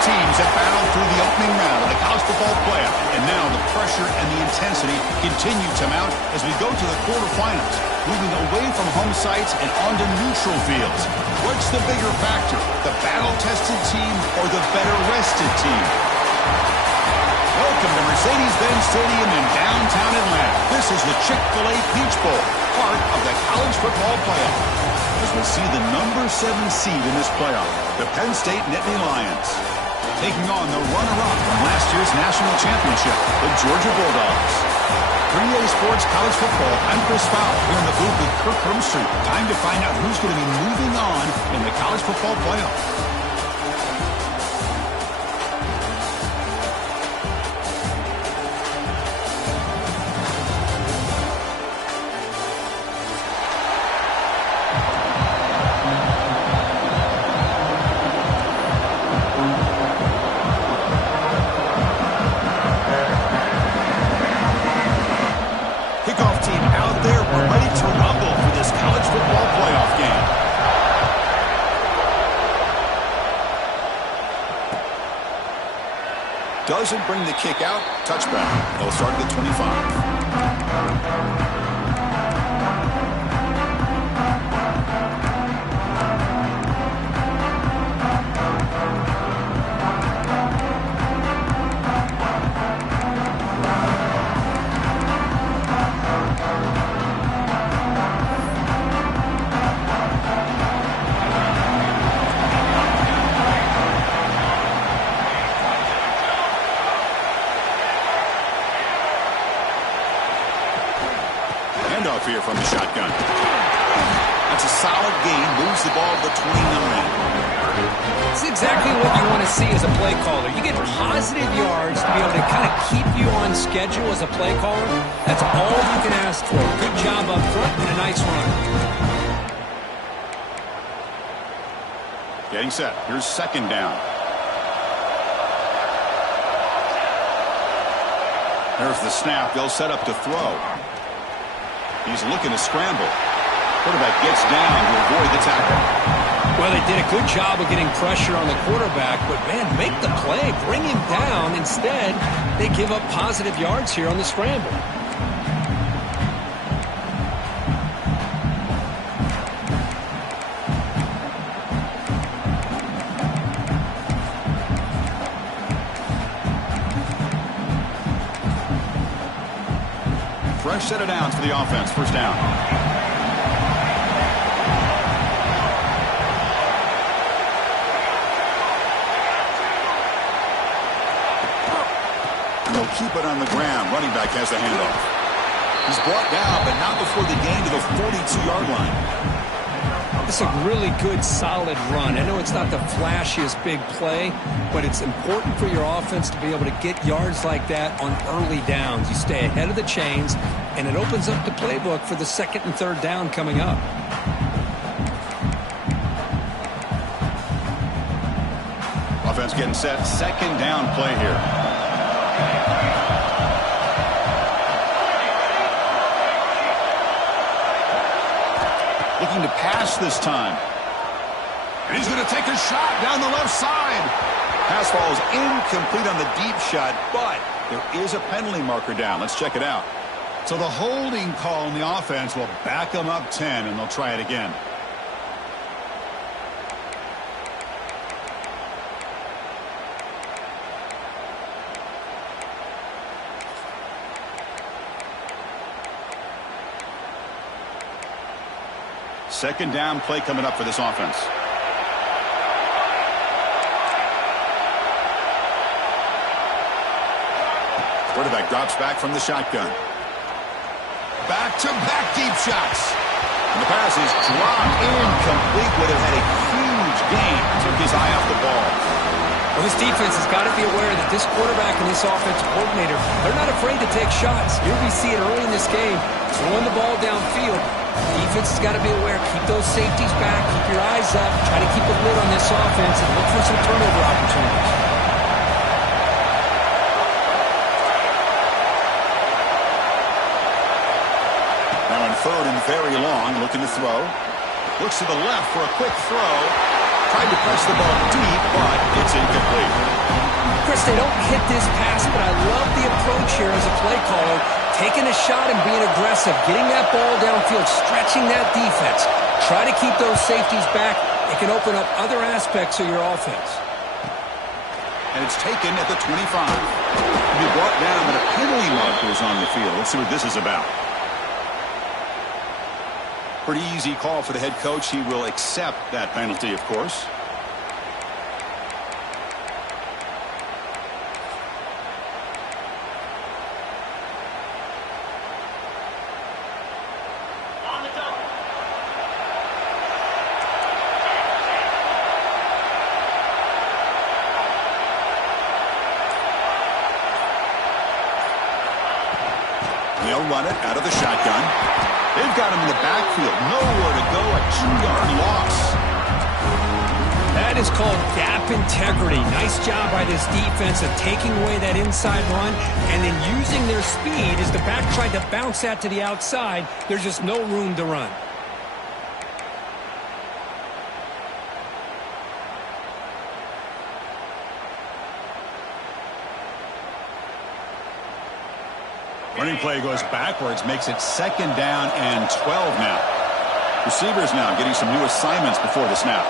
teams have battled through the opening round of the college football playoff, and now the pressure and the intensity continue to mount as we go to the quarterfinals, moving away from home sites and onto neutral fields. What's the bigger factor, the battle-tested team or the better-rested team? Welcome to Mercedes-Benz Stadium in downtown Atlanta. This is the Chick-fil-A Peach Bowl, part of the college football playoff. As we see the number 7 seed in this playoff, the Penn State Nittany Lions, taking on the runner-up from last year's national championship, the Georgia Bulldogs. 3A Sports College Football, I'm Chris Fowler here in the booth with Kirk Hermstreet. Time to find out who's going to be moving on in the college football playoff. Doesn't bring the kick out. Touchback. They'll start at the 25. Here from the shotgun. That's a solid gain. Moves the ball to the 29. It's exactly what you want to see as a play caller. You get positive yards to be able to kind of keep you on schedule as a play caller. That's all you can ask for. Good job up front and a nice run. Getting set. Here's second down. There's the snap. They'll set up to throw. He's looking to scramble. Quarterback gets down to avoid the tackle. Well, they did a good job of getting pressure on the quarterback, but, man, make the play. Bring him down. Instead, they give up positive yards here on the scramble. Fresh set of downs for the offense. First down. They'll keep it on the ground. Running back has the handoff. He's brought down, but not before the gain to the 42-yard line. It's a really good, solid run. I know it's not the flashiest big play, but it's important for your offense to be able to get yards like that on early downs. You stay ahead of the chains, and it opens up the playbook for the second and third down coming up. Offense getting set. Second down play here. Looking to pass this time. And he's going to take a shot down the left side. Pass falls incomplete on the deep shot, but there is a penalty marker down. Let's check it out. So the holding call on the offense will back them up 10, and they'll try it again. Second down play coming up for this offense. Quarterback drops back from the shotgun. Back-to-back deep shots. And the pass is dropped incomplete. Would have had a huge gain. Took his eye off the ball. Well, this defense has got to be aware that this quarterback and this offensive coordinator, they're not afraid to take shots. Here we see it early in this game, throwing the ball downfield. Defense has got to be aware. Keep those safeties back. Keep your eyes up. Try to keep a lid on this offense and look for some turnover opportunities. Now in third and very long, looking to throw. Looks to the left for a quick throw. Tried to press the ball deep, but it's incomplete. Chris, they don't hit this pass, but I love the approach here as a play caller. Taking a shot and being aggressive, getting that ball downfield, stretching that defense. Try to keep those safeties back. It can open up other aspects of your offense. And it's taken at the 25. He'll be brought down, but a penalty marker is on the field. Let's see what this is about. Pretty easy call for the head coach. He will accept that penalty, of course. They'll run it out of the shotgun. They've got him in the backfield. Nowhere to go. A 2-yard loss. That is called gap integrity. Nice job by this defense of taking away that inside run and then using their speed as the back tried to bounce that to the outside. There's just no room to run. Running play goes backwards, makes it 2nd down and 12 now. Receivers now getting some new assignments before the snap.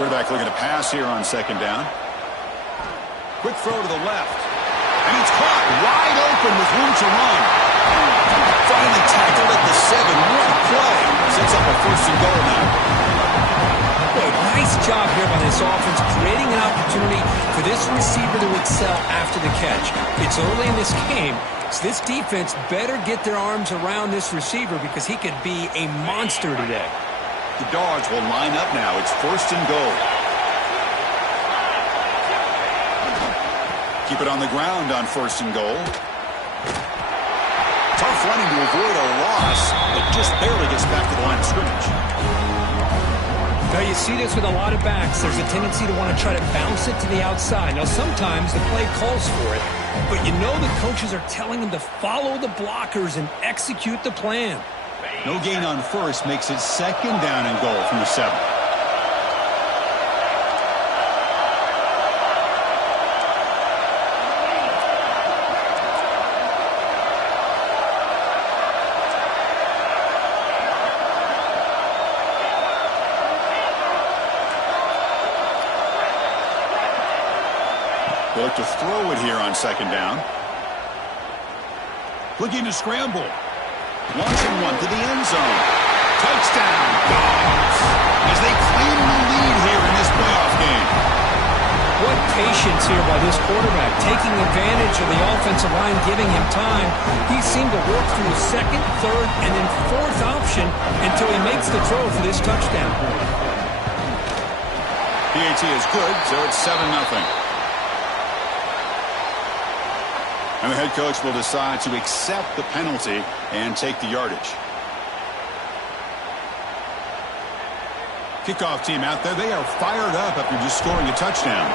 Quarterback looking to pass here on 2nd down. Quick throw to the left. And it's caught wide open with room to run. Finally tackled at the 7. What a play. Sets up a 1st and goal now. Nice job here by this offense, creating an opportunity for this receiver to excel after the catch. It's early in this game, so this defense better get their arms around this receiver because he could be a monster today. The Dogs will line up now. It's 1st and goal. Keep it on the ground on 1st and goal. Tough running to avoid a loss, but just barely gets back to the line of scrimmage. Now you see this with a lot of backs. There's a tendency to want to try to bounce it to the outside. Now sometimes the play calls for it, but you know the coaches are telling them to follow the blockers and execute the plan. No gain on 1st makes it 2nd down and goal from the 7. They look to throw it here on 2nd down. Looking to scramble. Launching one to the end zone. Touchdown, Dogs, as they claim the lead here in this playoff game. What patience here by this quarterback, taking advantage of the offensive line, giving him time. He seemed to work through 2nd, 3rd, and then 4th option until he makes the throw for this touchdown. PAT is good, so it's 7-0. And the head coach will decide to accept the penalty and take the yardage. Kickoff team out there. They are fired up after just scoring a touchdown.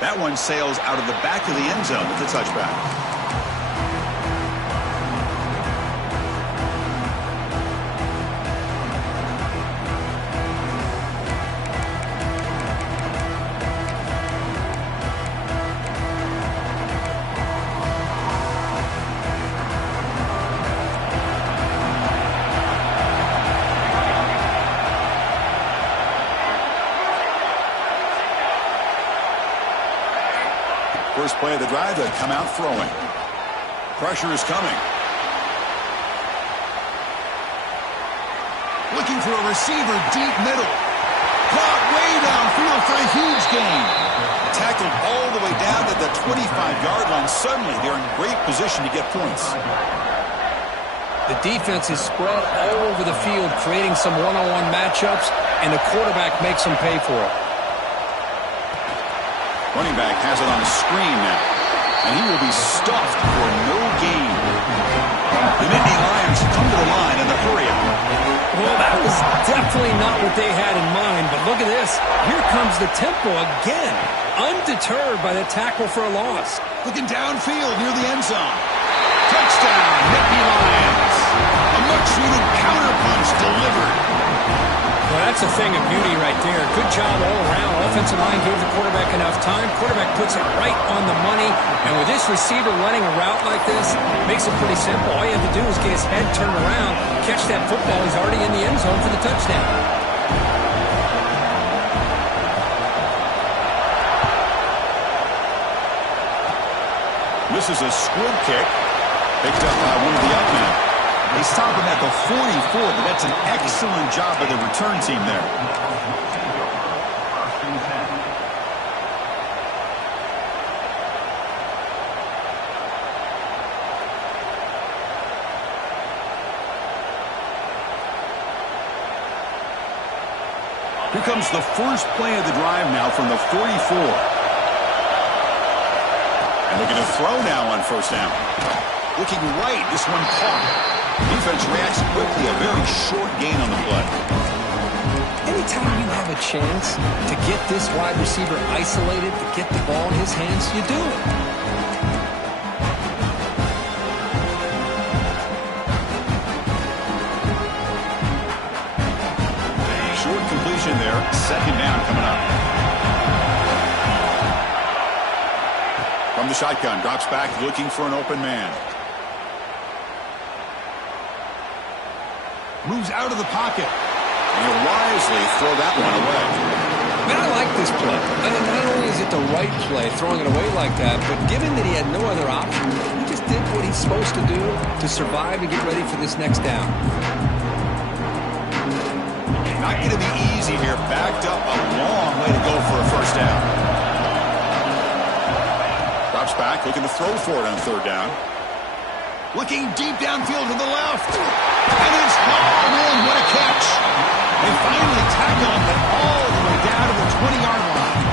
That one sails out of the back of the end zone with a touchback. First play of the drive, they come out throwing. Pressure is coming. Looking for a receiver deep middle. Caught way downfield for a huge gain. Tackled all the way down to the 25-yard line. Suddenly, they're in great position to get points. The defense is spread all over the field, creating some one-on-one matchups, and the quarterback makes them pay for it. Running back has it on the screen now, and he will be stuffed for no gain. The Nittany Lions come to the line in the hurry-up. Well, that was definitely not what they had in mind, but look at this. this. Here comes the tempo again. Undeterred by the tackle for a loss. Looking downfield near the end zone. Touchdown, Nittany Lions. A much-needed counterpunch delivered. Well, that's a thing of beauty right there. Good job all around. Offensive line gave the quarterback enough time. Quarterback puts it right on the money. And with this receiver running a route like this, makes it pretty simple. All you have to do is get his head turned around, catch that football. He's already in the end zone for the touchdown. This is a squib kick. Picked up by one of the outmen. They stop him at the 44, but that's an excellent job by the return team there. Here comes the first play of the drive now from the 44. And looking to throw now on first down. Looking right, this one caught. Defense reacts quickly, a very short gain on the play. Anytime you have a chance to get this wide receiver isolated, to get the ball in his hands, you do it. Short completion there, second down coming up. From the shotgun, drops back looking for an open man. Moves out of the pocket. And he'll wisely throw that one away. Man, I like this play. Not only is it the right play, throwing it away like that, but given that he had no other option, he just did what he's supposed to do to survive and get ready for this next down. Not going to be easy here. Backed up a long way to go for a first down. Drops back, looking to throw for it on third down. Looking deep downfield to the left. And it's hauled in. What a catch. They finally tackle him, but all the way down to the 20-yard line.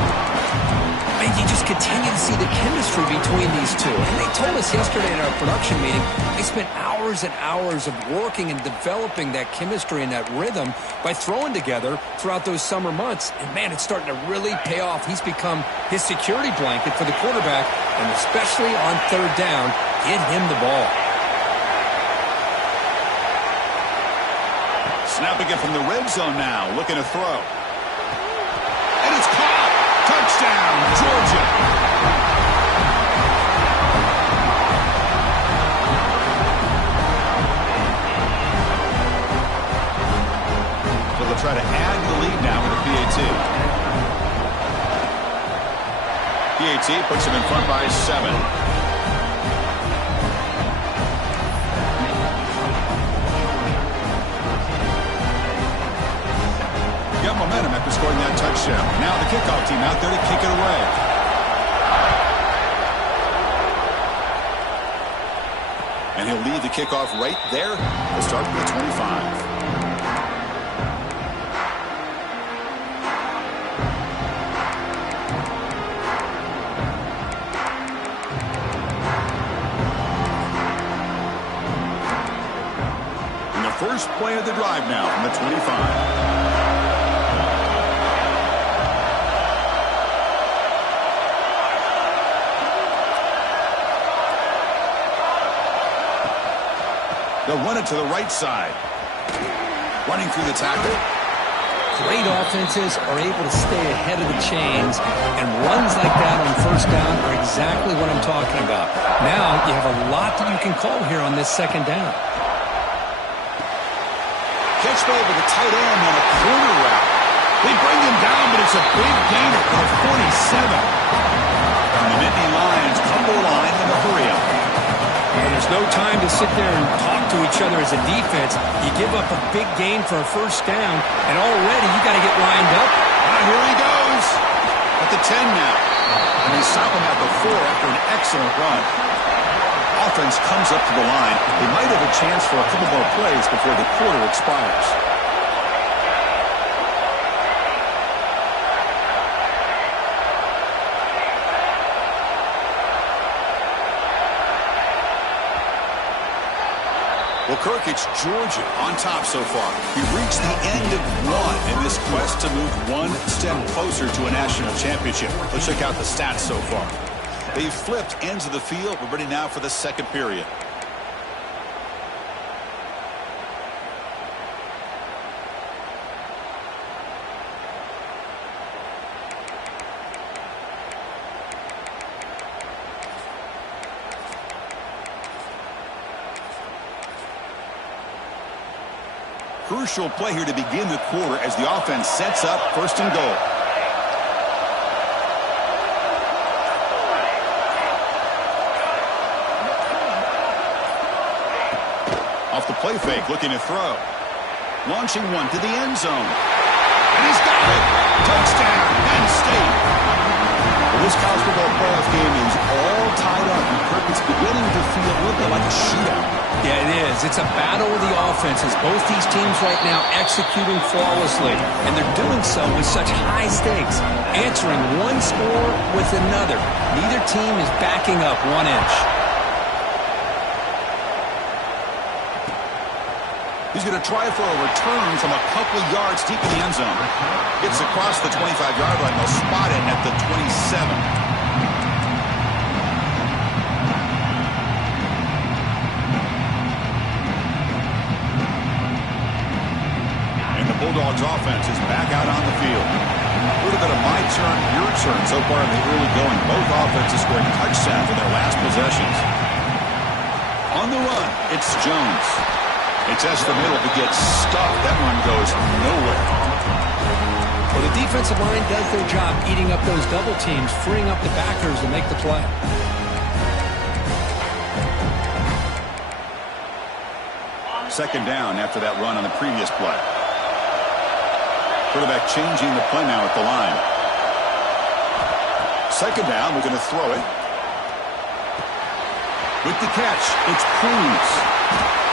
And you just continue to see the chemistry between these two. And they told us yesterday in our production meeting, they spent hours and hours of working and developing that chemistry and that rhythm by throwing together throughout those summer months. And, man, it's starting to really pay off. He's become his security blanket for the quarterback, and especially on third down, get him the ball. Snapping it from the red zone now, looking to throw. And it's caught. Touchdown, Georgia. So they'll try to add the lead now with a PAT. PAT puts him in front by 7. Got momentum after scoring that touchdown. Now the kickoff team out there to kick it away. And he'll lead the kickoff right there. We'll start with the 25. And the first play of the drive now from the 25. They'll run it to the right side. Running through the tackle. Great offenses are able to stay ahead of the chains, and runs like that on first down are exactly what I'm talking about. Now you have a lot that you can call here on this second down. Catch ball with a tight end on a corner route. They bring him down, but it's a big gain for 47. And the Nittany Lions come to the line in a hurry up. And there's no time to sit there and talk to each other as a defense. You give up a big gain for a first down, and already you got to get lined up. Here he goes at the 10 now. And they stop him at the 4 after an excellent run. Offense comes up to the line. They might have a chance for a couple more plays before the quarter expires. Will Kirk, it's Georgia on top so far. We've reached the end of one in this quest to move one step closer to a national championship. Let's check out the stats so far. They've flipped ends of the field. We're ready now for the second period. Crucial play here to begin the quarter as the offense sets up first and goal. Off the play fake, looking to throw. Launching one to the end zone. And he's got it! Touchdown, Penn State! Well, this college football playoff game is all tied up, and Kirk, it's beginning to feel a little bit like a shootout. Yeah, it is. It's a battle of the offenses. Both these teams right now executing flawlessly, and they're doing so with such high stakes, answering one score with another. Neither team is backing up 1 inch. He's going to try for a return from a couple of yards deep in the end zone. Gets across the 25-yard line. They'll spot it at the 27. Bulldogs offense is back out on the field. A little bit of my turn, your turn so far in the early going. Both offenses scoring touchdowns in their last possessions. On the run, it's Jones. It's S the middle to get stuffed. That run goes nowhere. Well, the defensive line does their job eating up those double teams, freeing up the backers to make the play. Second down after that run on the previous play. Quarterback changing the play now at the line. Second down, we're going to throw it. With the catch, it's Cruz.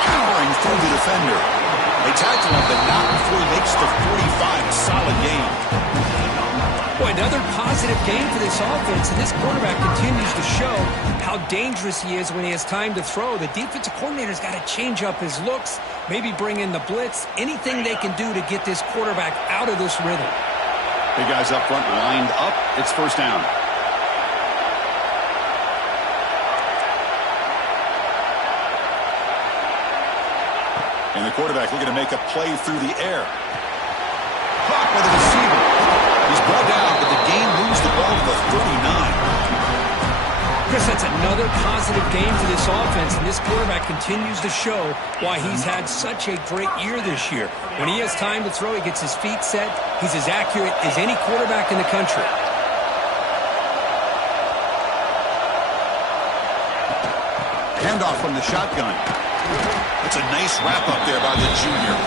Powering through the defender. They tackle him, but not before he makes the 45. A solid game. Boy, another positive game for this offense, and this quarterback continues to show how dangerous he is when he has time to throw. The defensive coordinator's got to change up his looks, maybe bring in the blitz, anything they can do to get this quarterback out of this rhythm. Big guys up front lined up. It's first down. And the quarterback looking to make a play through the air. Caught by the receiver. He's brought down, but the game moves the ball to the 39. Chris, that's another positive game for this offense, and this quarterback continues to show why he's had such a great year this year. When he has time to throw, he gets his feet set. He's as accurate as any quarterback in the country. Handoff from the shotgun. It's a nice wrap-up there by the junior.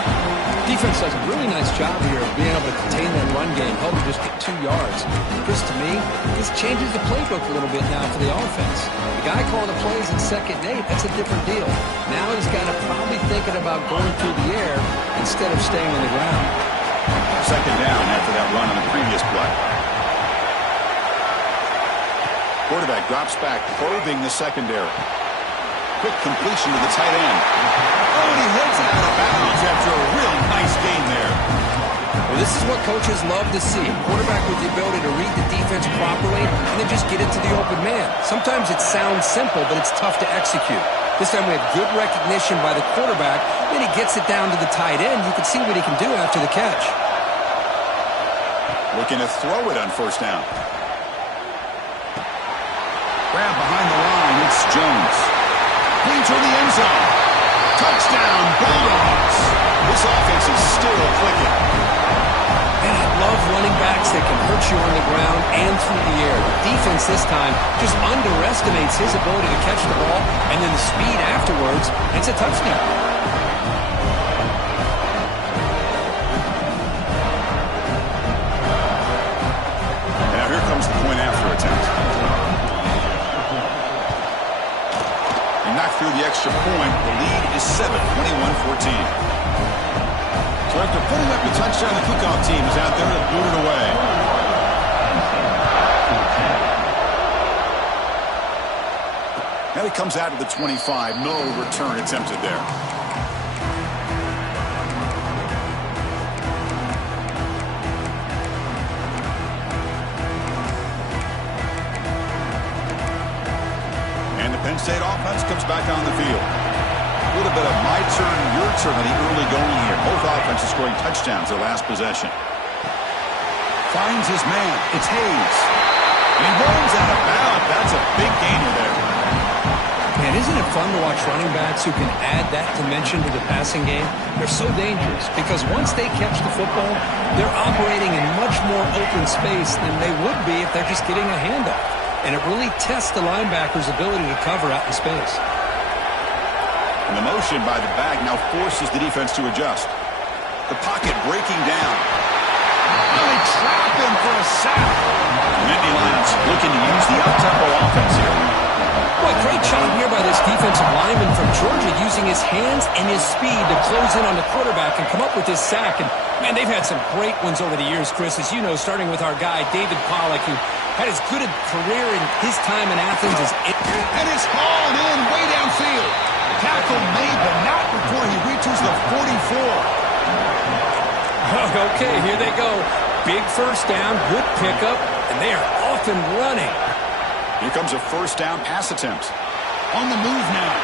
Defense does a really nice job here of being able to contain that run game, help him just get 2 yards. Chris, to me, this changes the playbook a little bit now for the offense. The guy calling the plays in 2nd and 8, that's a different deal. Now he's got to probably thinking about going through the air instead of staying on the ground. Second down after that run on the previous play. Quarterback drops back, probing the secondary. Quick completion to the tight end. Oh, and he hits it out of bounds after a real nice game there. Well, this is what coaches love to see. A quarterback with the ability to read the defense properly and then just get it to the open man. Sometimes it sounds simple, but it's tough to execute. This time we had good recognition by the quarterback. Then he gets it down to the tight end. You can see what he can do after the catch. Looking to throw it on first down. Grab behind the line. It's Jones. Clean to the end zone. Touchdown, Bulldogs. This offense is still clicking. And I love running backs that can hurt you on the ground and through the air. The defense this time just underestimates his ability to catch the ball, and then the speed afterwards, it's a touchdown. And now here comes the point after attempt. Knocked through the extra point. The lead is 7, 21-14. So after putting up the touchdown, the kickoff team is out there to boot it away. Now he comes out to the 25. No return attempted there. State offense comes back on the field. A little bit of my turn, your turn on the early going here. Both offenses scoring touchdowns their last possession. Finds his man. It's Hayes. And he runs out of bounds. That's a big gainer there. And isn't it fun to watch running backs who can add that dimension to the passing game? They're so dangerous because once they catch the football, they're operating in much more open space than they would be if they're just getting a handoff. And it really tests the linebacker's ability to cover out in space. And the motion by the back now forces the defense to adjust. The pocket breaking down. Really trap him for a sack. Nittany Lions looking to use the up-tempo offense here. Boy, great job here by this defensive lineman from Georgia using his hands and his speed to close in on the quarterback and come up with this sack. And, man, they've had some great ones over the years, Chris, as you know, starting with our guy, David Pollock, who had as good a career in his time in Athens as... And it's hauled in way downfield. Tackle made, but not before he reaches the 44. Okay, here they go. Big first down, good pickup, and they are off and running. Here comes a first down pass attempt. On the move now.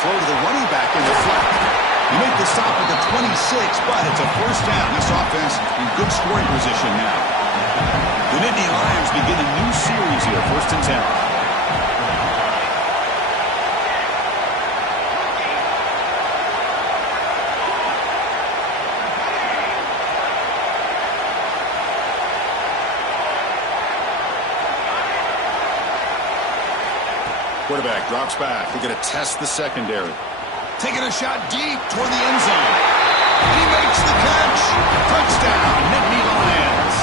Throw to the running back in the flat. You make the stop at the 26, but it's a first down. This offense in good scoring position now. The Nittany Lions begin a new series here, 1st and 10. Quarterback drops back. They're going to test the secondary. Taking a shot deep toward the end zone. He makes the catch. Touchdown, Nittany Lions.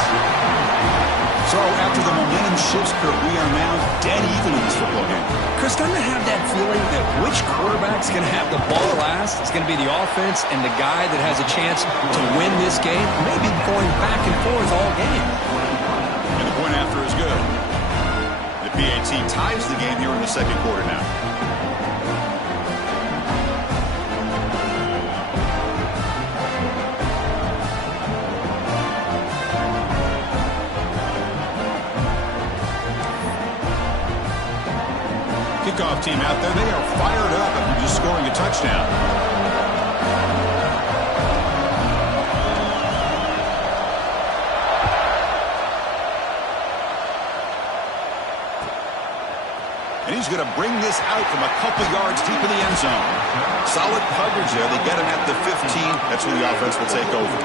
So after the momentum shifts, Kurt, we are now dead even in this football game. Chris, doesn't it have that feeling that which quarterback's going to have the ball last? It's going to be the offense and the guy that has a chance to win this game. Maybe going back and forth all game. And the point after is good. PAT ties the game here in the second quarter now. Kickoff team out there. They are fired up after just scoring a touchdown. And he's going to bring this out from a couple yards deep in the end zone. Solid coverage there. They get him at the 15. That's where the offense will take over.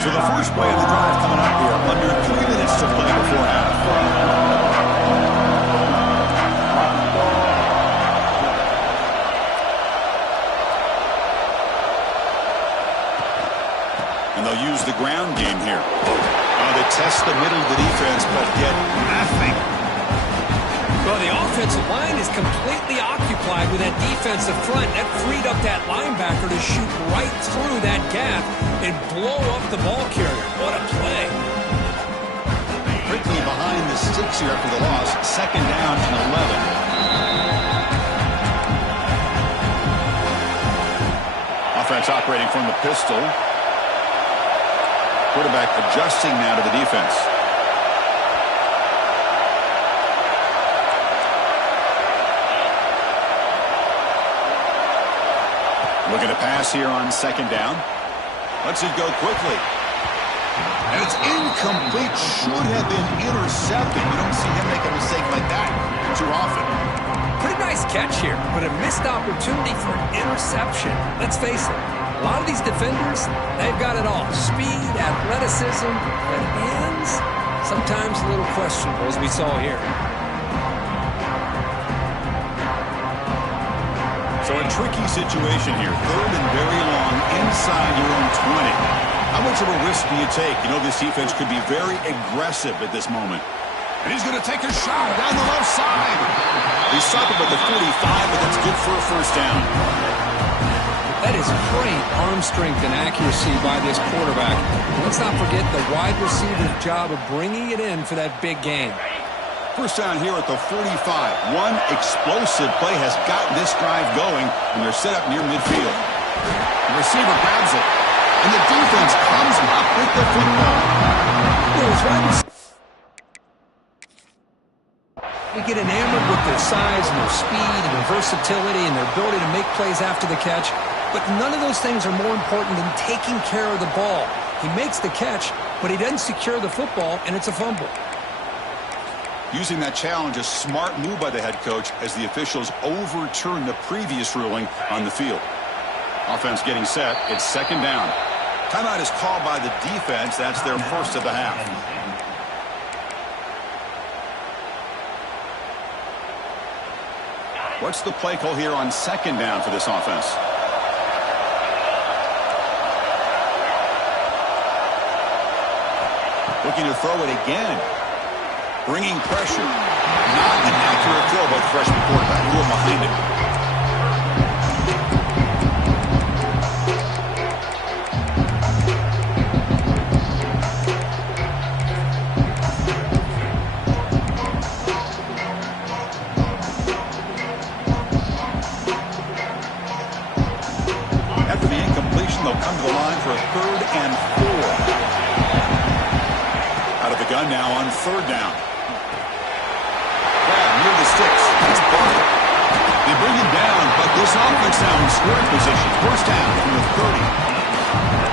So the first play of the drive coming up here. Under 3 minutes to play before half. Use the ground game here. They test the middle of the defense, but get nothing. Well, the offensive line is completely occupied with that defensive front. That freed up that linebacker to shoot right through that gap and blow up the ball carrier. What a play. Quickly behind the sticks here after the loss. 2nd down and 11. Offense operating from the pistol. Quarterback adjusting now to the defense. Looking to pass here on 2nd down. Lets it go quickly. And it's incomplete. Should have been intercepted. You don't see him make a mistake like that too often. Pretty nice catch here, but a missed opportunity for an interception. Let's face it. A lot of these defenders, they've got it all. Speed, athleticism, but hands, sometimes a little questionable, as we saw here. So a tricky situation here. 3rd and very long inside your own 20. How much of a risk do you take? You know this defense could be very aggressive at this moment. And he's going to take a shot down the left side. He stopped him at the 45, but that's good for a first down. That is great arm strength and accuracy by this quarterback. Let's not forget the wide receiver's job of bringing it in for that big game. First down here at the 45. One explosive play has gotten this drive going, and they're set up near midfield. The receiver grabs it, and the defense comes up with the football. We get enamored with their size and their speed and their versatility and their ability to make plays after the catch, but none of those things are more important than taking care of the ball. He makes the catch, but he doesn't secure the football, and it's a fumble. Using that challenge, a smart move by the head coach as the officials overturn the previous ruling on the field. Offense getting set. It's second down. Timeout is called by the defense. That's their first of the half. What's the play call here on second down for this offense? Looking to throw it again. Bringing pressure. Not an accurate throw by the freshman quarterback. Who are behind him. After the incompletion, they'll come to the line for a 3rd and 4. Out of the gun now on 3rd down. Near the sticks. It's Barber. They bring him down, but this offense now in scoring position. First down from the 30.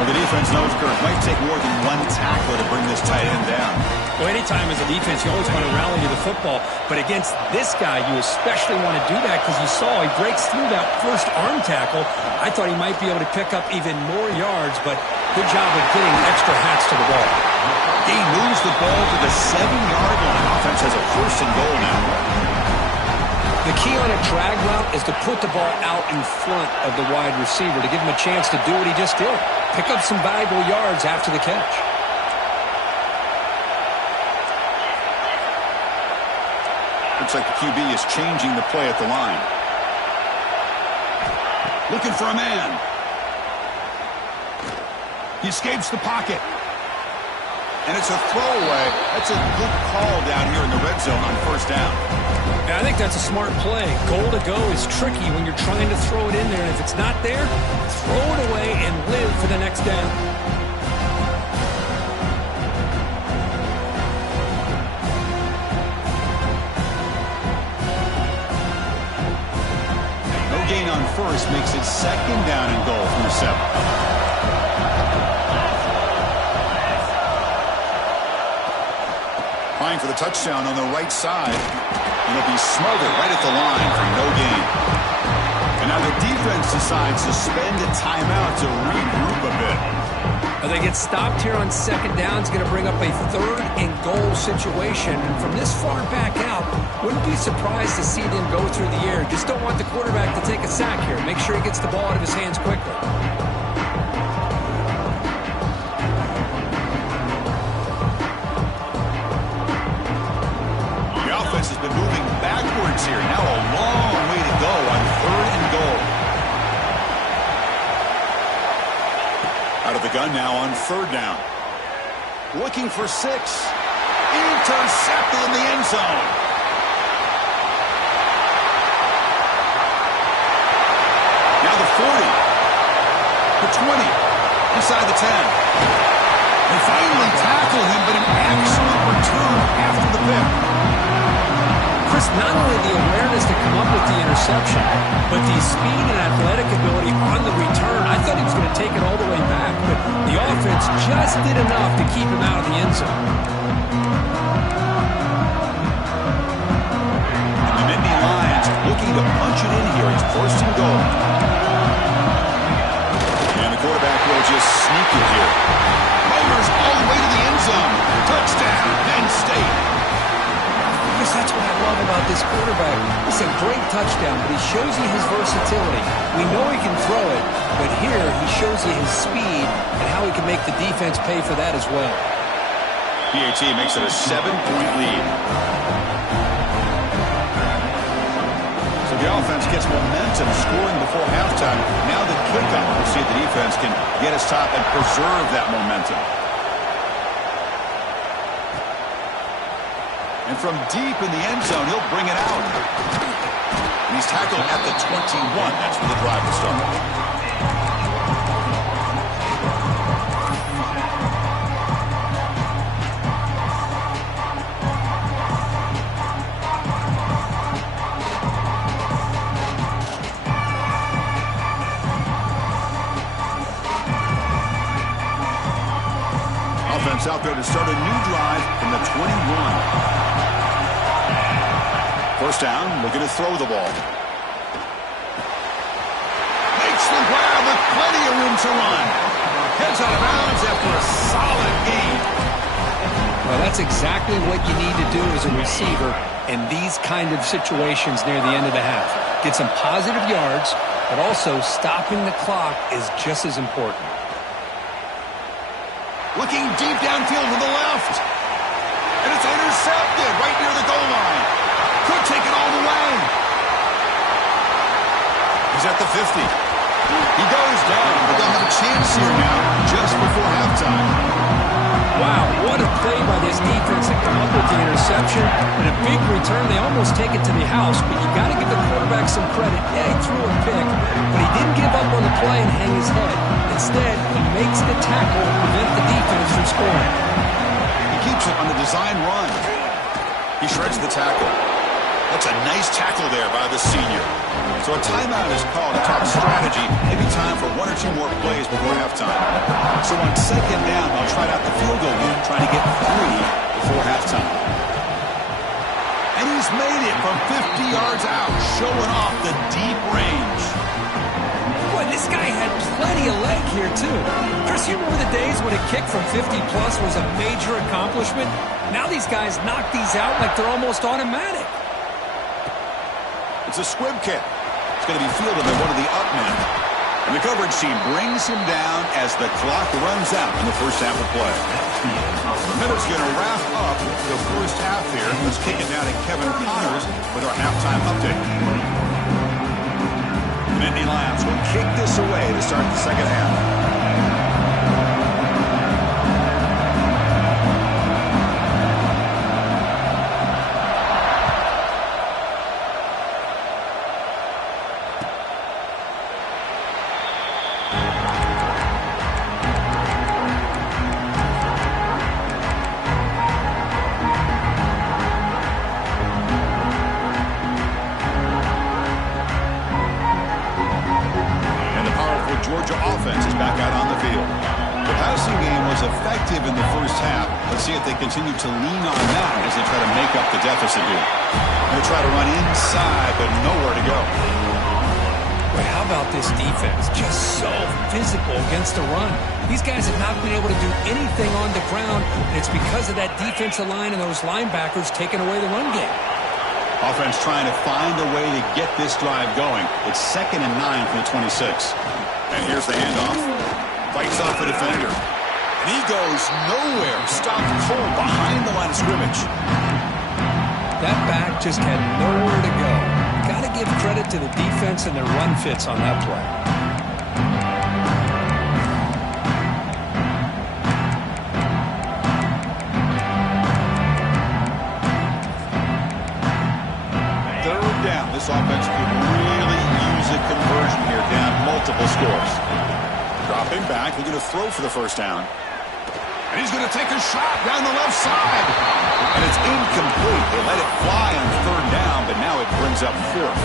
Well, the defense knows Kirk might take more than one tackler to bring this tight end down. Well, anytime as a defense, you always want to rally to the football, but against this guy, you especially want to do that because you saw he breaks through that first arm tackle. I thought he might be able to pick up even more yards, but good job of getting extra hats to the ball. He moves the ball to the 7-yard line. Offense has a 1st and goal now. The key on a drag route is to put the ball out in front of the wide receiver to give him a chance to do what he just did. Pick up some valuable yards after the catch. Looks like the QB is changing the play at the line. Looking for a man. He escapes the pocket. And it's a throwaway. That's a good call down here in the red zone on 1st down. Yeah, I think that's a smart play. Goal to go is tricky when you're trying to throw it in there. And if it's not there, throw it away and live for the next down. No gain on 1st makes it 2nd down and goal from the 7. Applying for the touchdown on the right side. And he'll be smothered right at the line for no gain. And now the defense decides to spend a timeout to regroup a bit. They get stopped here on 2nd down. It's going to bring up a 3rd and goal situation. And from this far back out, wouldn't be surprised to see them go through the air. Just don't want the quarterback to take a sack here. Make sure he gets the ball out of his hands quickly. Has been moving backwards here. Now a long way to go on 3rd and goal. Out of the gun now on 3rd down. Looking for 6. Intercepted in the end zone. Now the 40. The 20. Inside the 10. They finally tackle him, but an excellent return after the pick. Chris, not only the awareness to come up with the interception, but the speed and athletic ability on the return. I thought he was going to take it all the way back, but the offense just did enough to keep him out of the end zone. And the Nittany Lions looking to punch it in here. It's 1st and goal. And the quarterback will just sneak it here. Motors all the way to the end zone. Touchdown, Penn State. That's what I love about this quarterback. It's a great touchdown, but he shows you his versatility. We know he can throw it, but here he shows you his speed and how he can make the defense pay for that as well. PAT makes it a 7-point lead. So the offense gets momentum scoring before halftime. Now the kickoff. We'll see if the defense can get a stop and preserve that momentum. And from deep in the end zone, he'll bring it out. And he's tackled at the 21. That's where the drive will start. Offense out there to start a new drive from the 21. First down, looking to throw the ball. Makes the grab with plenty of room to run. Heads out of bounds after a solid gain. Well, that's exactly what you need to do as a receiver in these kind of situations near the end of the half. Get some positive yards, but also stopping the clock is just as important. Looking deep downfield to the left. And it's intercepted right near the goal line. Could take it all the way. He's at the 50. He goes down, but they'll have a chance here now just before halftime. Wow, what a play by this defense to come up with the interception. And a big return. They almost take it to the house, but you got to give the quarterback some credit. Yeah, he threw a pick, but he didn't give up on the play and hang his head. Instead, he makes the tackle to prevent the defense from scoring. He keeps it on the design run. He shreds the tackle. That's a nice tackle there by the senior. So a timeout is called to talk strategy. Maybe time for one or two more plays before halftime. So on second down, they'll try out the field goal unit, trying to get 3 before halftime. And he's made it from 50 yards out, showing off the deep range. Boy, this guy had plenty of leg here, too. Chris, you remember the days when a kick from 50-plus was a major accomplishment? Now these guys knock these out like they're almost automatic. It's a squib kick. It's going to be fielded by one of the up men. And the coverage team brings him down as the clock runs out in the first half of play. Miller's going to wrap up the first half here. Let's kick it down to Kevin Connors with our halftime update. Nittany Lions will kick this away to start the second half. Georgia offense is back out on the field. The passing game was effective in the first half. Let's see if they continue to lean on that as they try to make up the deficit here. They'll try to run inside, but nowhere to go. Boy, how about this defense? Just so physical against the run. These guys have not been able to do anything on the ground, and it's because of that defensive line and those linebackers taking away the run game. Offense trying to find a way to get this drive going. It's 2nd and 9 from the 26. And here's the handoff. Fights off the defender. And he goes nowhere. Stopped cold behind the line of scrimmage. That back just had nowhere to go. Got to give credit to the defense and their run fits on that play. Third down. This offense could really use a conversion here, down multiple scores. Dropping back, looking to throw for the first down. And he's going to take a shot down the left side. And it's incomplete. They let it fly on third down, but now it brings up 4th.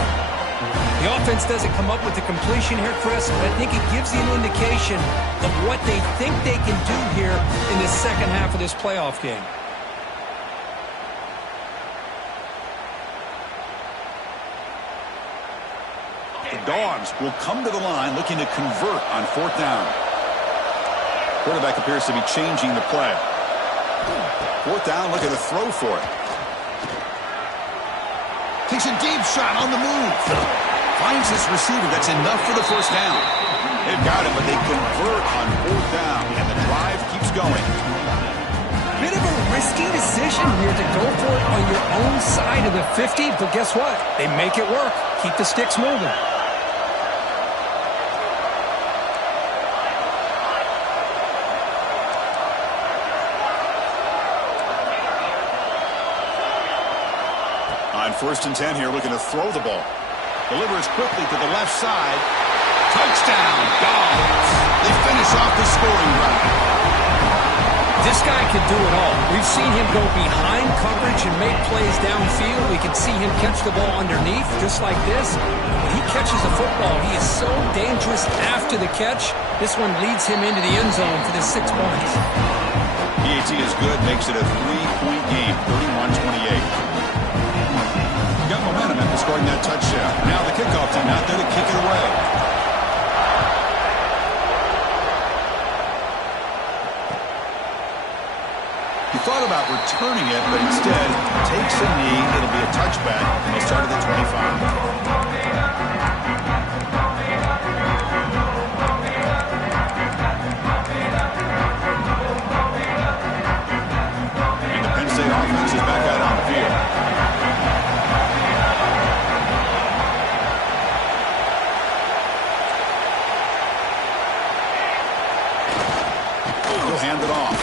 The offense doesn't come up with the completion here, Chris, but I think it gives you an indication of what they think they can do here in the second half of this playoff game. The Dogs will come to the line looking to convert on 4th down. Quarterback appears to be changing the play. 4th down, looking to throw for it. Takes a deep shot on the move. Finds his receiver. That's enough for the first down. They've got it, but they convert on 4th down, and the drive keeps going. Bit of a risky decision here to go for it on your own side of the 50, but guess what? They make it work. Keep the sticks moving. On 1st and 10 here, looking to throw the ball. Delivers quickly to the left side. Touchdown, Dogs. They finish off the scoring drive. This guy can do it all. We've seen him go behind coverage and make plays downfield. We can see him catch the ball underneath, just like this. When he catches a football, he is so dangerous after the catch. This one leads him into the end zone for the 6 points. PAT is good, makes it a 3-point game, 31-28. Got momentum after scoring that touchdown. Now the kickoff team out there to kick it away. He thought about returning it, but instead takes a knee. It'll be a touchback. He'll start at the 25. And the Penn State offense is back out on the field. He'll hand it off.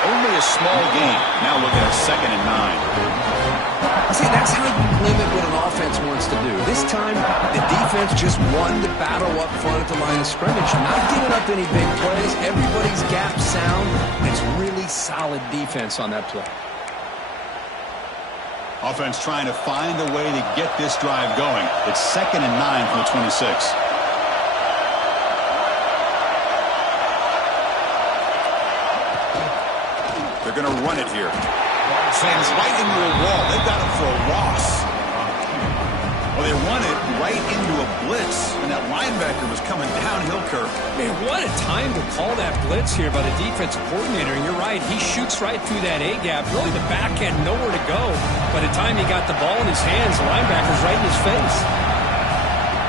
Only a small gain. Now looking at 2nd and 9. See, that's how you limit what an offense wants to do. This time, the defense just won the battle up front at the line of scrimmage. Not giving up any big plays. Everybody's gap sound. It's really solid defense on that play. Offense trying to find a way to get this drive going. It's 2nd and 9 from the 26. They're going to run it here. Fans right into a wall. They've got him for a loss. Well, they run it right into a blitz, and that linebacker was coming downhill curve. Man, what a time to call that blitz here by the defensive coordinator. And you're right, he shoots right through that A-gap. Really, the back had nowhere to go. By the time he got the ball in his hands, the linebacker's right in his face.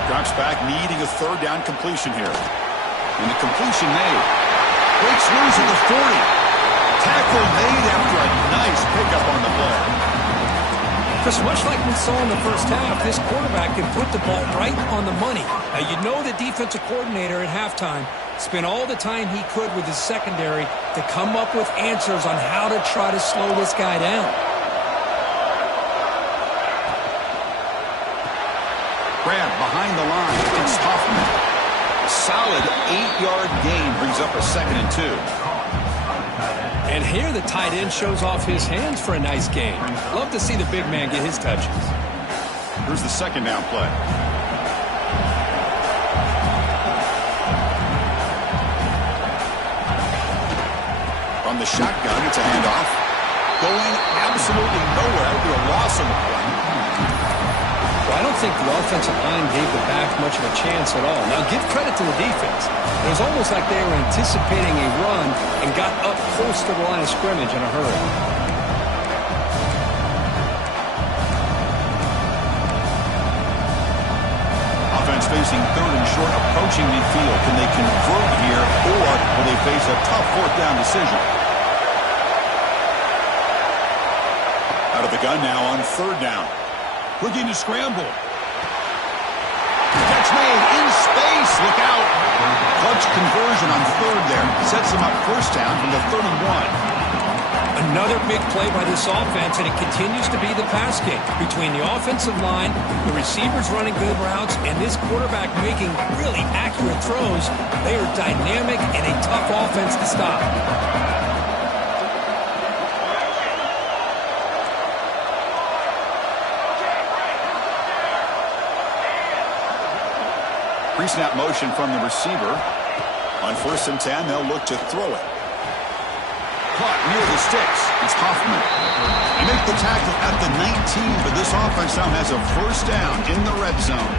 Drops back, needing a 3rd down completion here. And the completion made. Breaks loose at the 40. Tackle made after a nice pickup on the play. Chris, much like we saw in the first half, this quarterback can put the ball right on the money. Now, you know the defensive coordinator at halftime spent all the time he could with his secondary to come up with answers on how to try to slow this guy down. Grab behind the line. It's Hoffman. Solid 8-yard gain brings up a 2nd and 2. And here the tight end shows off his hands for a nice gain. Love to see the big man get his touches. Here's the 2nd down play. From the shotgun, it's a handoff. Going absolutely nowhere. That would be a loss on the play. Well, I don't think the offensive line gave the back much of a chance at all. Now, give credit to the defense. It was almost like they were anticipating a run and got up close to the line of scrimmage in a hurry. Offense facing 3rd and short, approaching midfield. Can they convert here, or will they face a tough 4th down decision? Out of the gun now on 3rd down. Looking to scramble. Catch made in space. Look out. Clutch conversion on 3rd there. Sets them up 1st down from the 31. Another big play by this offense, and it continues to be the pass game. Between the offensive line, the receivers running good routes, and this quarterback making really accurate throws, they are dynamic and a tough offense to stop. Pre-snap motion from the receiver. On 1st and 10, they'll look to throw it. Caught near the sticks. It's Hoffman. They make the tackle at the 19, but this offense now has a 1st down in the red zone.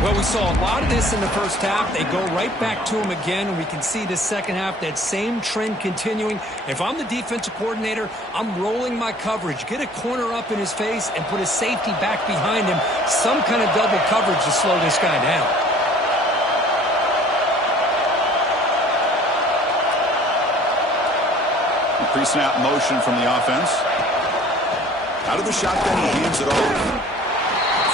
Well, we saw a lot of this in the first half. They go right back to him again, and we can see the second half, that same trend continuing. If I'm the defensive coordinator, I'm rolling my coverage. Get a corner up in his face and put a safety back behind him. Some kind of double coverage to slow this guy down. Pre-snap motion from the offense. Out of the shotgun, he hands it off.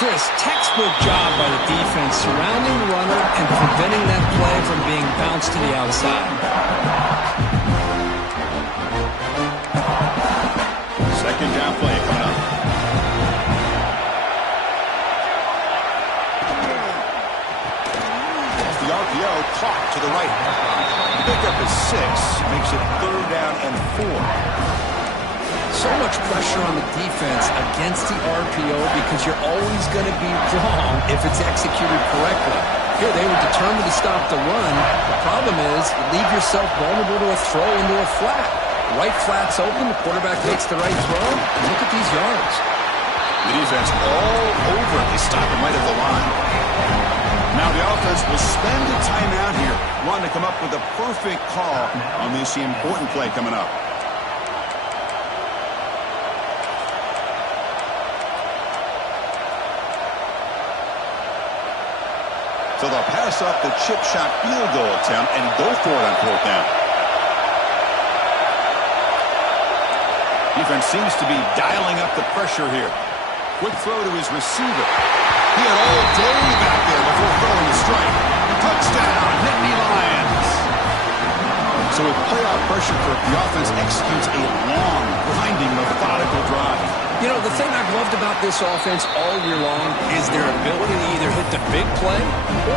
Chris, textbook job by the defense surrounding the runner and preventing that play from being bounced to the outside. 2nd down play coming up. to the right. Pickup is 6, makes it 3rd down and 4. So much pressure on the defense against the RPO because you're always going to be wrong if it's executed correctly. Here, they were determined to stop the run. The problem is you leave yourself vulnerable to a throw into a flat. Right flat's open, the quarterback makes the right throw, and look at these yards. The defense all over it. They stop him right at the line. Now the offense will spend a timeout here, wanting to come up with a perfect call on this important play coming up. So they'll pass up the chip shot field goal attempt and go for it on 4th down. Defense seems to be dialing up the pressure here. Quick throw to his receiver. He had all day back there before throwing the strike. Touchdown, Nittany Lions. So with playoff pressure, the offense executes a long, grinding, methodical drive. You know, the thing I've loved about this offense all year long is their ability to either hit the big play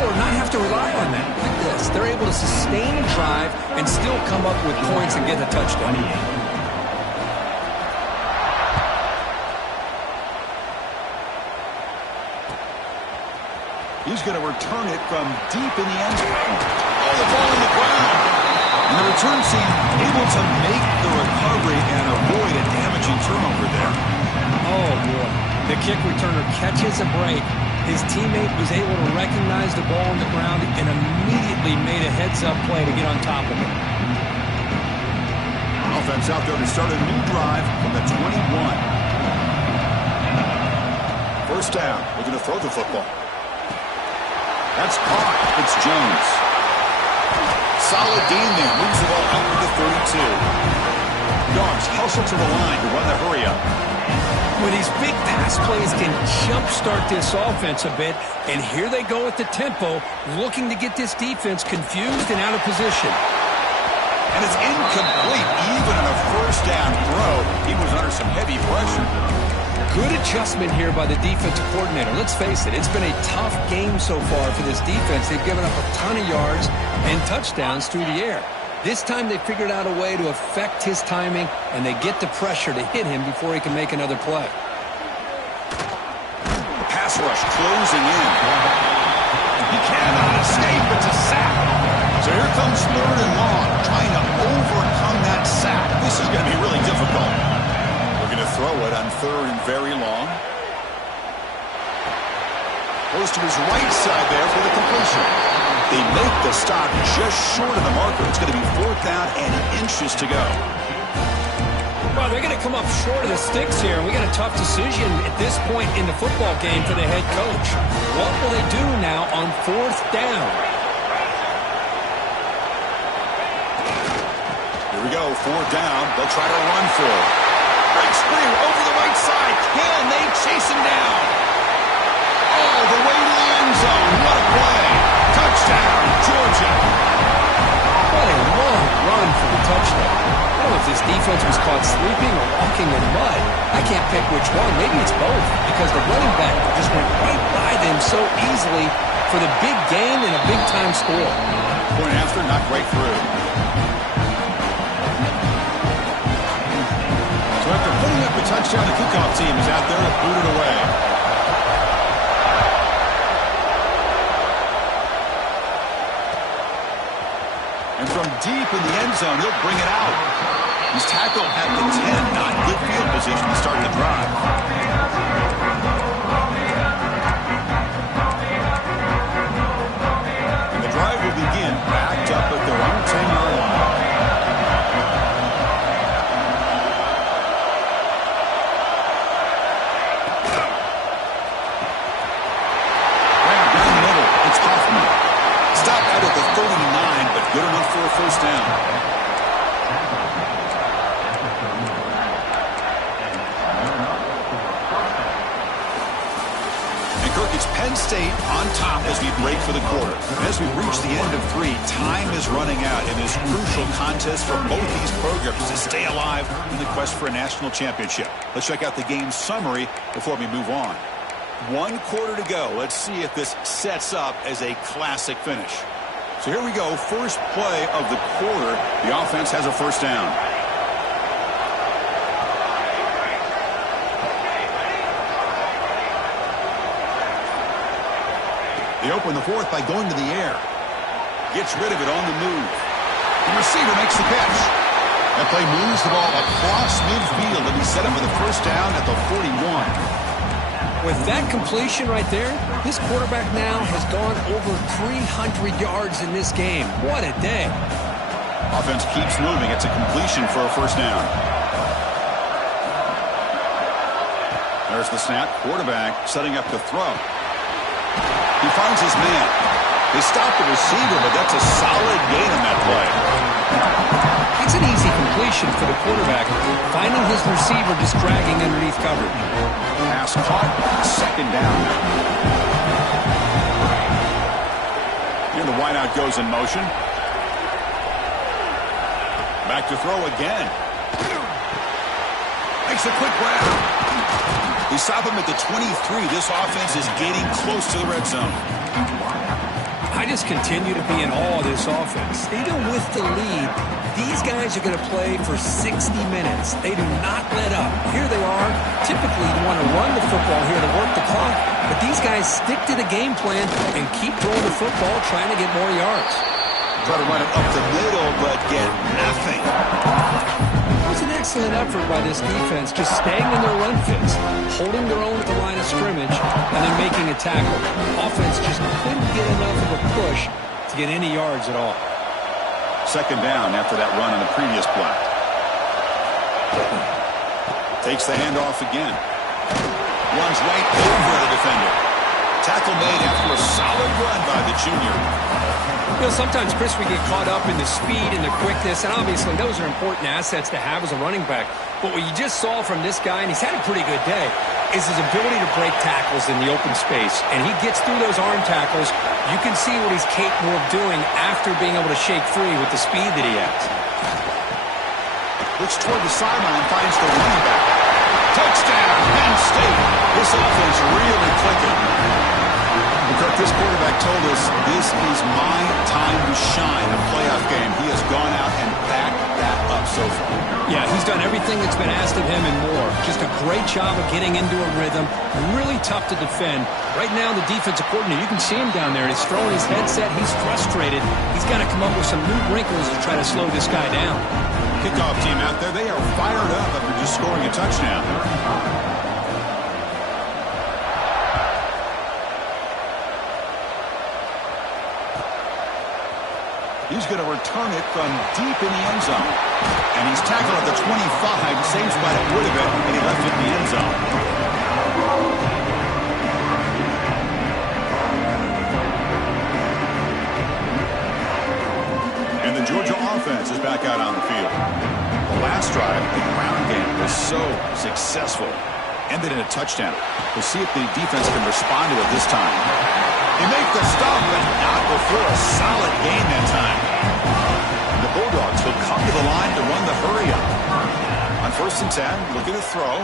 or not have to rely on that. Look at this. They're able to sustain a drive and still come up with points and get a touchdown. He's going to return it from deep in the end zone. Oh, the ball in the ground. And the return team able to make the recovery and avoid a damaging turnover there. Oh, boy. The kick returner catches a break. His teammate was able to recognize the ball on the ground and immediately made a heads-up play to get on top of it. Offense out there to start a new drive from the 21. 1st down. Looking to throw the football. That's caught. It's Jones. Solid gain there. Moves the ball out to the 32. Dogs hustle to the line to run the hurry up. Well, these big pass plays can jumpstart this offense a bit, and here they go at the tempo, looking to get this defense confused and out of position. And it's incomplete. Even on a 1st down throw, he was under some heavy pressure. Good adjustment here by the defensive coordinator. Let's face it, it's been a tough game so far for this defense. They've given up a ton of yards and touchdowns through the air. This time they figured out a way to affect his timing, and they get the pressure to hit him before he can make another play. The pass rush closing in. He cannot escape. It's a sack. So here comes 3rd and long, trying to overcome that sack. This is going to be really difficult. We're going to throw it on 3rd and very long. Goes to his right side there for the completion. They make the stop just short of the marker. It's going to be 4th down and inches to go. Well, they're going to come up short of the sticks here. We got a tough decision at this point in the football game for the head coach. What will they do now on 4th down? Here we go, 4th down. They'll try to run for it. Breaks free over the right side. Can they chase him down? Oh, the way to the end zone. What a play. Touchdown, Georgia. What a long run for the touchdown. I don't know if this defense was caught sleeping or walking in mud. I can't pick which one. Maybe it's both, because the running back just went right by them so easily for the big gain and a big-time score. Point after, knocked right through. So after putting up the touchdown, the kickoff team is out there to boot it away. And from deep in the end zone, he'll bring it out. He's tackled at the 10, not good field position to start the drive. And the drive will begin backed up at their own 10-yard line. Right down the middle, it's Hoffman. Stopped out at the 39, but good enough for a 1st down. And Kirk, it's Penn State on top as we break for the quarter. And as we reach the end of 3, time is running out in this crucial contest for both these programs to stay alive in the quest for a national championship. Let's check out the game summary before we move on. 1 quarter to go. Let's see if this sets up as a classic finish. So here we go, first play of the quarter. The offense has a first down. They open the fourth by going to the air. Gets rid of it on the move. The receiver makes the catch. That play moves the ball across midfield to be set up for the first down at the 41. With that completion right there, this quarterback now has gone over 300 yards in this game. What a day. Offense keeps moving. It's a completion for a first down. There's the snap. Quarterback setting up to throw. He finds his man. They stop the receiver, but that's a solid gain on that play. It's an easy completion for the quarterback, finding his receiver just dragging underneath coverage. Pass caught, second down. Here the wideout goes in motion. Back to throw again. Makes a quick grab. They stop him at the 23. This offense is getting close to the red zone. I just continue to be in awe of this offense. Even with the lead, these guys are going to play for 60 minutes. They do not let up. Here they are. Typically, you want to run the football here to work the clock, but these guys stick to the game plan and keep throwing the football, trying to get more yards. Try to run it up the middle, but get nothing. It was an excellent effort by this defense, just staying in their run fits, holding their own at the line of scrimmage, and then making a tackle. Offense just couldn't get enough of a push to get any yards at all. Second down after that run on the previous play. Takes the handoff again. Runs right over the defender. Tackle made after a solid run by the junior. You know, sometimes, Chris, we get caught up in the speed and the quickness, and obviously those are important assets to have as a running back. But what you just saw from this guy, and he's had a pretty good day, is his ability to break tackles in the open space. And he gets through those arm tackles. You can see what he's capable of doing after being able to shake free with the speed that he has. Looks toward the sideline, finds the running back. Touchdown, Penn State. This offense really clicking. Kirk, this quarterback told us this is my time to shine, a playoff game. He has gone out and backed that up so far. Yeah, he's done everything that's been asked of him and more. Just a great job of getting into a rhythm. Really tough to defend. Right now, the defensive coordinator, you can see him down there. He's throwing his headset. He's frustrated. He's got to come up with some new wrinkles to try to slow this guy down. Kickoff team out there, they are fired up after just scoring a touchdown. He's going to return it from deep in the end zone. And he's tackled at the 25, same spot it would have been, and he left it in the end zone. And the Georgia offense is back out on the field. The last drive, the ground game was so successful. Ended in a touchdown. We'll see if the defense can respond to it this time. They make the stop, but not before a solid gain that time. The Bulldogs will come to the line to run the hurry-up. On 1st and 10, looking to throw.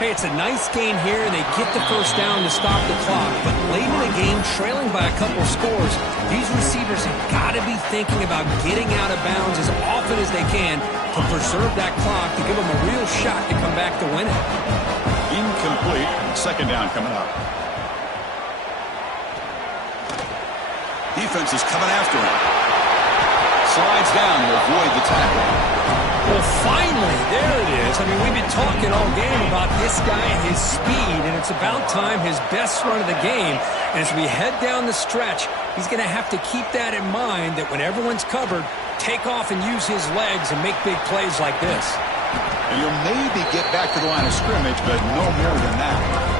Hey, it's a nice gain here, and they get the first down to stop the clock. But late in the game, trailing by a couple of scores, these receivers have got to be thinking about getting out of bounds as often as they can to preserve that clock, to give them a real shot to come back to win it. Incomplete. Second down coming up. Defense is coming after him. Slides down to avoid the tackle. Well, finally, there it is. I mean, we've been talking all game about this guy and his speed, and it's about time his best run of the game. And as we head down the stretch, he's going to have to keep that in mind, that when everyone's covered, take off and use his legs and make big plays like this. And you'll maybe get back to the line of scrimmage, but no more than that.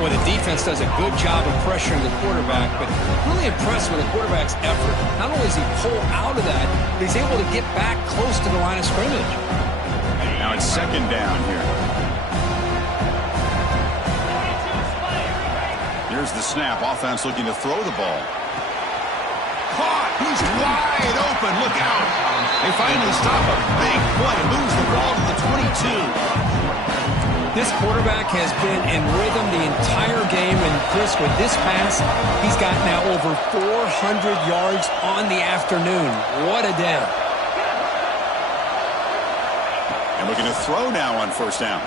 Well, the defense does a good job of pressuring the quarterback, but really impressed with the quarterback's effort. Not only does he pull out of that, but he's able to get back close to the line of scrimmage. Now it's second down here. Here's the snap. Offense looking to throw the ball. Caught! He's wide open. Look out! They finally stop a big play. Moves the ball to the 22. This quarterback has been in rhythm the entire game, and Chris, with this pass, he's got now over 400 yards on the afternoon. What a day. And looking to throw now on first down.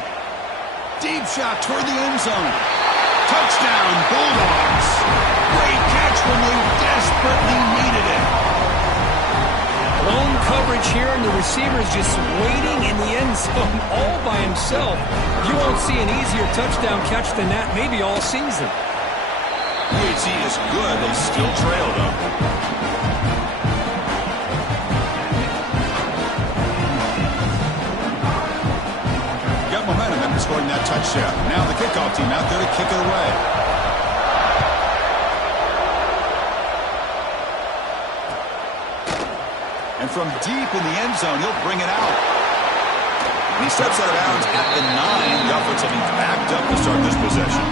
Deep shot toward the end zone. Touchdown, Bulldogs. Great catch when they desperately needed it. Blown coverage here, and the receiver is just waiting in the end zone all by himself. You won't see an easier touchdown catch than that maybe all season. UHC is good. They still trail, though. Got momentum after scoring that touchdown. Now the kickoff team out there to kick it away. And from deep in the end zone, he'll bring it out. And he steps out of bounds at the 9. The offense will be backed up to start this possession.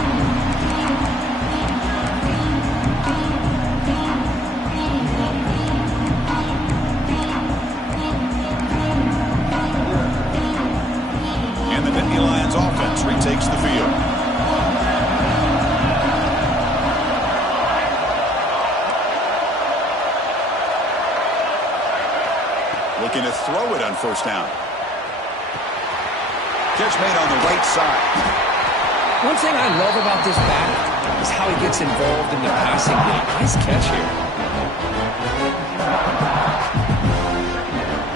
And the Nittany Lions offense retakes the field. Looking to throw it on first down. Catch made on the right side. One thing I love about this back is how he gets involved in the passing game. Nice catch here.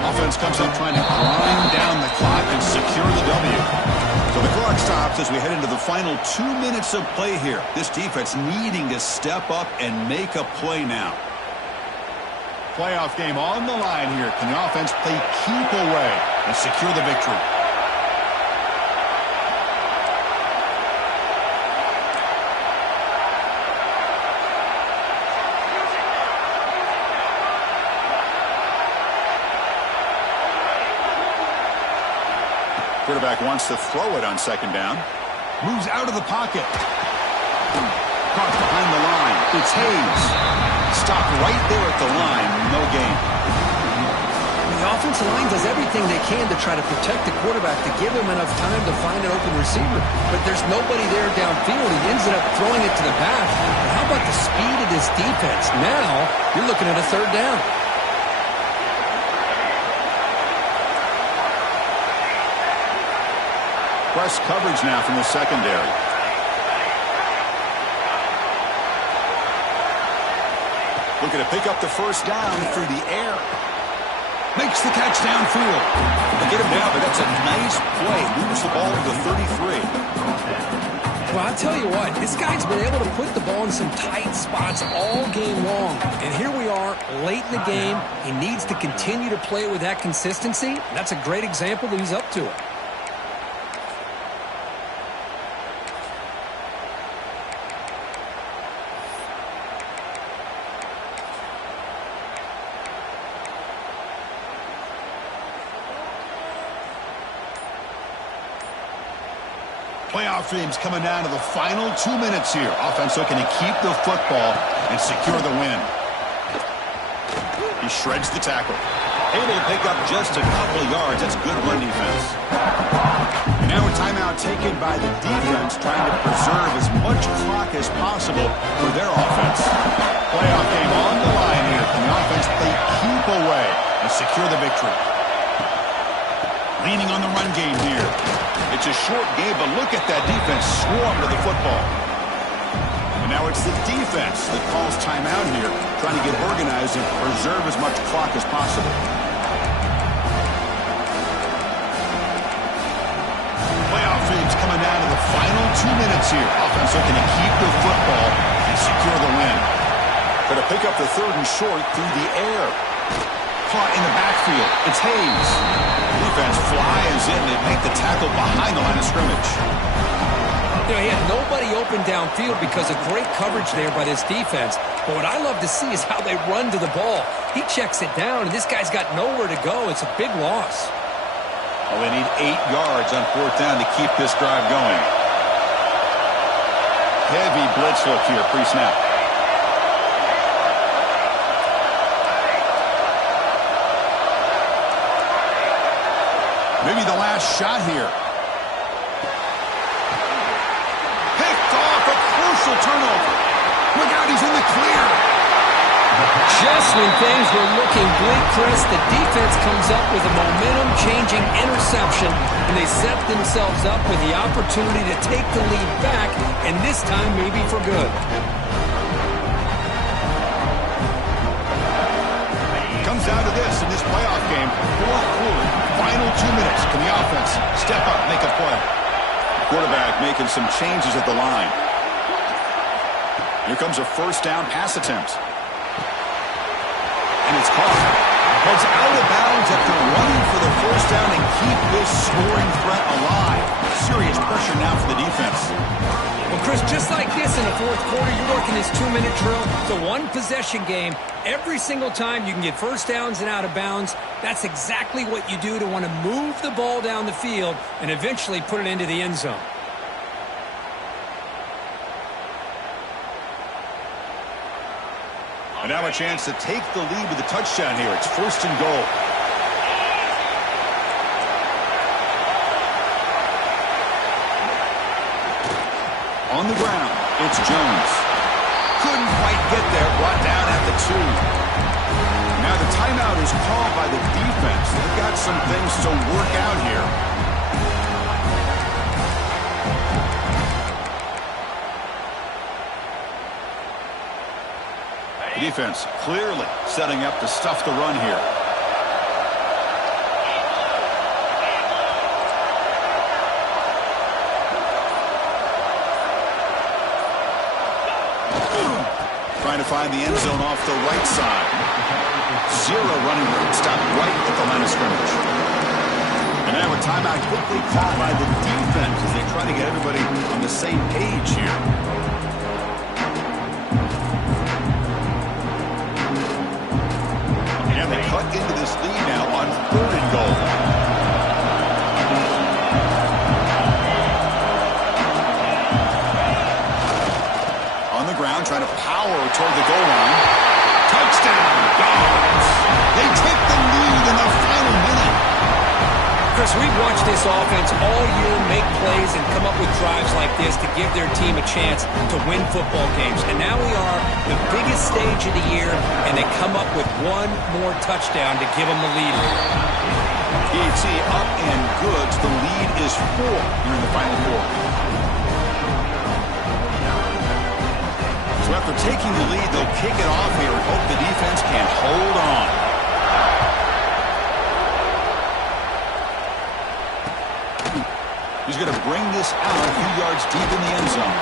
Offense comes up trying to grind down the clock and secure the W. So the clock stops as we head into the final 2 minutes of play here. This defense needing to step up and make a play now. Playoff game on the line here. Can the offense play keep away and secure the victory? Quarterback wants to throw it on second down. Moves out of the pocket. Caught behind the line. It's Hayes. Stopped right there at the line. No gain. The offensive line does everything they can to try to protect the quarterback, to give him enough time to find an open receiver. But there's nobody there downfield. He ends up throwing it to the back. But how about the speed of this defense? Now you're looking at a third down. Press coverage now from the secondary. Looking to pick up the first down through the air. Makes the catch downfield. They get him down, but that's a nice play. Moves the ball to the 33. Well, I'll tell you what, this guy's been able to put the ball in some tight spots all game long. And here we are, late in the game. He needs to continue to play with that consistency. That's a great example that he's up to it. Playoff dreams coming down to the final 2 minutes here. Offense looking to keep the football and secure the win. He shreds the tackle. Able to pick up just a couple of yards. That's good run defense. And now a timeout taken by the defense, trying to preserve as much clock as possible for their offense. Playoff game on the line here. Can the offense play keep away and secure the victory? Leaning on the run game here. It's a short game, but look at that defense swarm to the football. And now it's the defense that calls timeout here, trying to get organized and preserve as much clock as possible. Playoff dreams coming down to the final 2 minutes here. Offense looking to keep the football and secure the win. Going to pick up the third and short through the air. Caught in the backfield. It's Hayes. Defense flies in. They make the tackle behind the line of scrimmage. You know, he had nobody open downfield because of great coverage there by this defense. But what I love to see is how they run to the ball. He checks it down, and this guy's got nowhere to go. It's a big loss. Well, they need 8 yards on fourth down to keep this drive going. Heavy blitz look here, pre-snap. Maybe the last shot here. potential turnover. Look out, he's in the clear. Just when things were looking bleak, Chris, the defense comes up with a momentum-changing interception, and they set themselves up with the opportunity to take the lead back, and this time maybe for good. Comes down to this in this playoff game. Fourth quarter, final 2 minutes. Can the offense step up, make a play? Quarterback making some changes at the line. Here comes a first down pass attempt. And it's caught. Heads out of bounds after running for the first down and keep this scoring threat alive. Serious pressure now for the defense. Well, Chris, just like this in the fourth quarter, you're working this 2-minute drill. It's a one-possession game. Every single time you can get first downs and out of bounds, that's exactly what you do to want to move the ball down the field and eventually put it into the end zone. And now a chance to take the lead with a touchdown here. It's first and goal. On the ground, it's Jones. Couldn't quite get there, brought down at the 2. Now the timeout is called by the defense. They've got some things to work out here. The defense clearly setting up to stuff the run here. Trying to find the end zone off the right side. Zero running room. Stopped right at the line of scrimmage. And now a timeout quickly called by the defense as they try to get everybody on the same page here. And they cut into this lead now on third and goal. On the ground, trying to power toward the goal line. Touchdown, Dogs. They take the lead in the final minute. Chris, we've watched this offense all year make plays and come up with drives like this to give their team a chance to win football games. And now we are the biggest stage of the year, and they come up with one more touchdown to give them the lead. PAT up and good. The lead is 4 here in the final quarter. So after taking the lead, they'll kick it off here and hope the defense can hold on. He's going to bring this out a few yards deep in the end zone.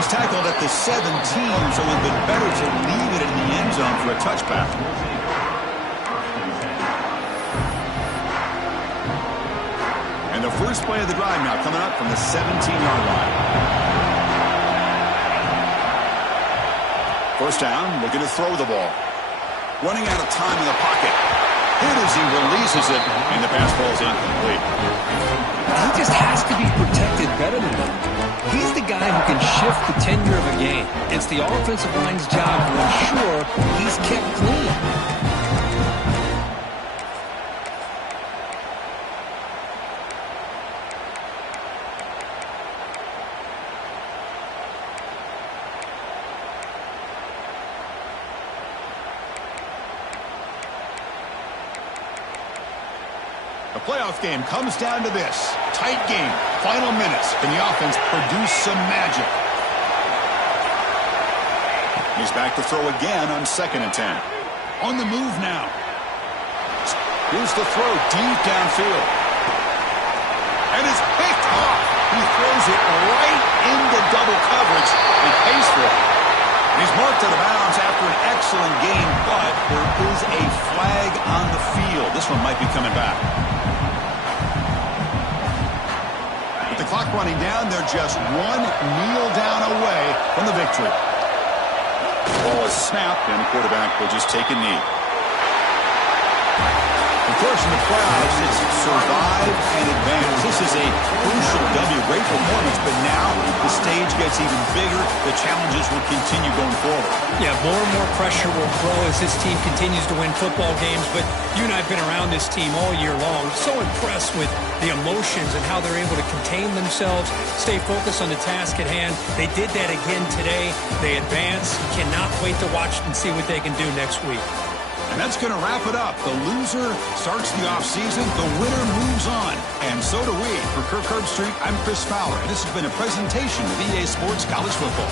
He's tackled at the 17, so it would have been better to leave it in the end zone for a touchback. And the first play of the drive now coming up from the 17-yard line. First down, looking to throw the ball. Running out of time in the pocket. Hit as he releases it, and the pass falls incomplete. He just has to be protected better than that. He's the guy who can shift the tenure of a game. It's the offensive line's job to ensure he's kept clean. The playoff game comes down to this. Tight game. Final minutes. Can the offense produce some magic? He's back to throw again on 2nd and 10. On the move now. Here's the throw deep downfield. And it's picked off. He throws it right into double coverage and pays for it. He's marked out of bounds after an excellent game, but there is a flag on the field. This one might be coming back. With the clock running down, they're just one kneel down away from the victory. The ball is snapped, and the quarterback will just take a knee. Of course, in the playoffs, it's survive and advance. This is a crucial W. Great performance, but now the stage gets even bigger, the challenges will continue going forward. Yeah, more and more pressure will grow as this team continues to win football games, but you and I have been around this team all year long. So impressed with the emotions and how they're able to contain themselves, stay focused on the task at hand. They did that again today. They advance. You cannot wait to watch and see what they can do next week. And that's going to wrap it up. The loser starts the offseason. The winner moves on. And so do we. For Kirk Herbstreit, I'm Chris Fowler. And this has been a presentation of EA Sports College Football.